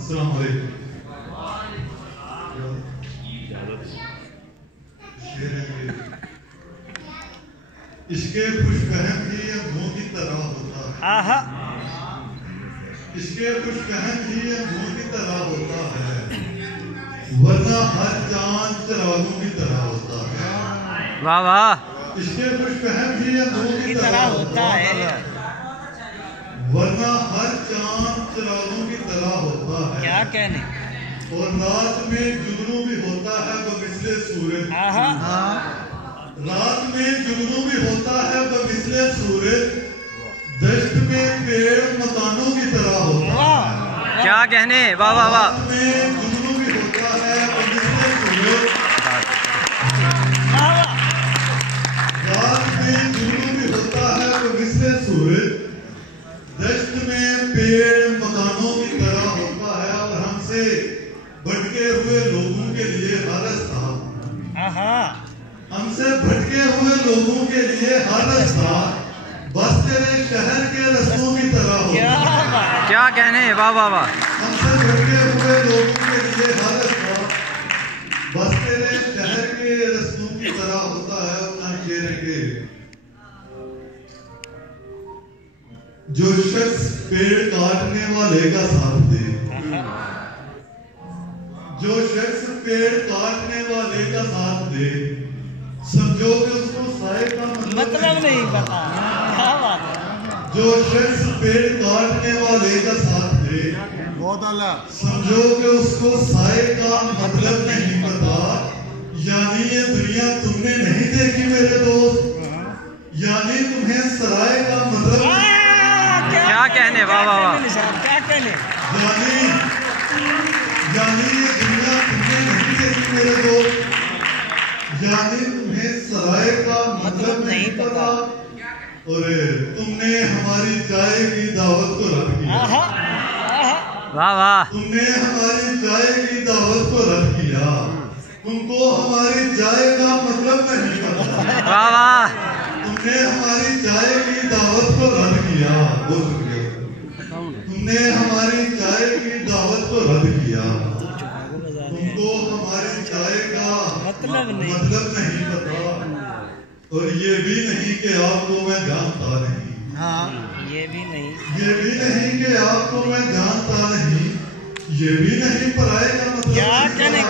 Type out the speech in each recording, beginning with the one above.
अस्सलाम वालेकुम। इसके खुशफहम भी ये मुंह की तरह होता है। इसके खुशफहम भी ये मुंह की तरह होता है, वरना हर चांद चिरागों की तरह होता है। वाह वाह। इसके खुशफहम भी ये मुंह की तरह होता है, वरना हर चांद चिरागों की तरह होता है। क्या कहने। और रात में जुगनू भी होता है बमिसले सूरज। रात में जुगनू भी होता है बमिसले सूरज, दश्त में पेड़ मकानों की तरह होता है। क्या कहने। वाह वाह वाह। रात में जुगनू भी होता है बमिसले सूरज, रात में जुगनू भी होता है बमिसले सूरज, दश्त में पेड़ मकानों की तरह होता है। और हमसे भटके हुए लोगों के लिए हर रास्ता, हमसे भटके हुए लोगों के लिए हर रास्ता बस तेरे शहर के रस्तों की तरह होता है। क्या कहने। वाह वाह वाह। हमसे भटके हुए लोगों के लिए हर रास्ता बस तेरे शहर के रस्तों की तरह होता है। जो शख्स पेड़ काटने वाले का साथ दे, जो शख्स पेड़ काटने वाले का साथ दे, समझो कि उसको साए का मतलब नहीं पता। जो शख्स पेड़ काटने वाले का साथ दे, बहुत आला, समझो कि उसको साए का मतलब नहीं पता। यानी ये दुनिया तुमने नहीं देखी मेरे दोस्त, यानी तुम्हें सराय का मतलब क्या कहने। वाह वाह वाह। क्या कहने। यानी ये दुनिया तुमने नहीं देखी मेरे दोस्त, यानी तुम्हें सराय का मतलब नहीं पता। और तुमने हमारी चाय की दावत को रद्द किया। वाह वाह। तुमने हमारी चाय की दावत को रद्द किया, तुमको हमारी चाय का मतलब नहीं पता। वाह वाह। तुमने हमारी चाय की दावत को रद्द किया। बहुत शुक्रिया। तुमने हमारी चाय की दावत को रद्द किया, तुमको हमारी चाय का मतलब नहीं पता। और ये भी नहीं कि आपको मैं जानता नहीं। ये भी नहीं कि आपको मैं जानता नहीं। ये भी नहीं पराए का मतलब। क्या कहने।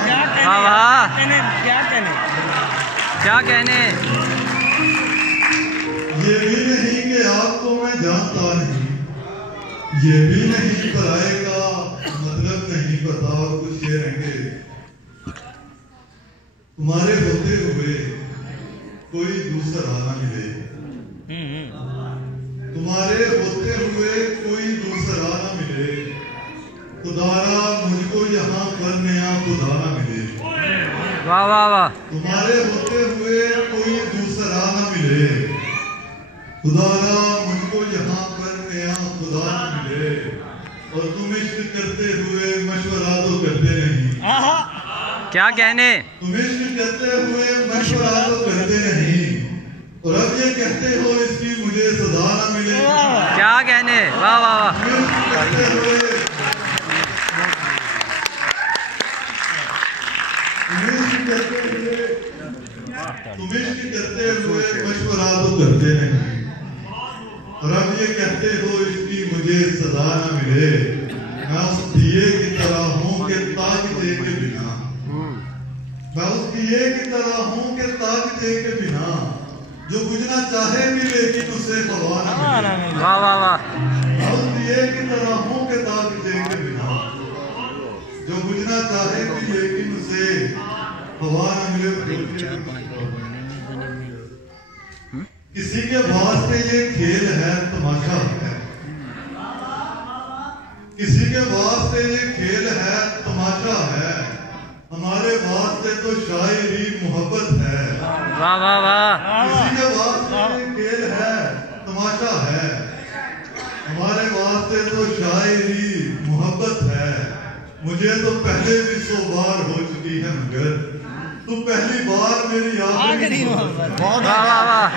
क्या कहने। ये भी नहीं कि आपको मैं जानता नहीं, ये भी नहीं पराए का मतलब नहीं पता। और कुछ ये रहेंगे, तुम्हारे होते हुए कोई दूसरा ना मिले, तुम्हारे होते हुए कोई दूसरा ना मिले, खुदारा मुझको यहाँ पर नया खुदा ना मिले। वाह वाह वाह। तुम्हारे होते हुए कोई दूसरा ना मिले, खुदारा मुझको यहाँ पर नया खुदा ना मिले। और तुम इश्क करते हुए मशवरा तो करते नहीं। क्या कहने। तुम इश्क करते हुए मशवरा तो करते नहीं, और अब ये कहते हो इसकी मुझे सजा ना मिले। क्या कहने। वाह वाह वाह। तुम इश्क करते हुए मशवरा तो करते नहीं, और अब ये कहते हो इसकी मुझे सजा न मिले। मैं उस दिए की तरह हूँ कि ताक दे के बिना, मैं उस दिए की तरह हूँ कि ताक दे के बिना, जो बुझना चाहे भी लेकिन उसे हवा न मिले। वाह वाह वाह। मैं उस दिए की तरह हूँ कि ताक दे के बिना, जो बुझना चाहे भी लेकिन उसे हवा न मिले। किसी के वास्ते ये खेल है तमाशा है, किसी के वास्ते ये खेल है तमाशा है, हमारे वास्ते तो शायरी मोहब्बत है। वाह वाह वाह। किसी के वास्ते ये खेल है तमाशा है, हमारे वास्ते तो शायरी मोहब्बत है। मुझे तो पहले भी 100 बार हो चुकी है, मगर तू पहली बार मेरी आखिरी मोहब्बत। वाह वाह वाह।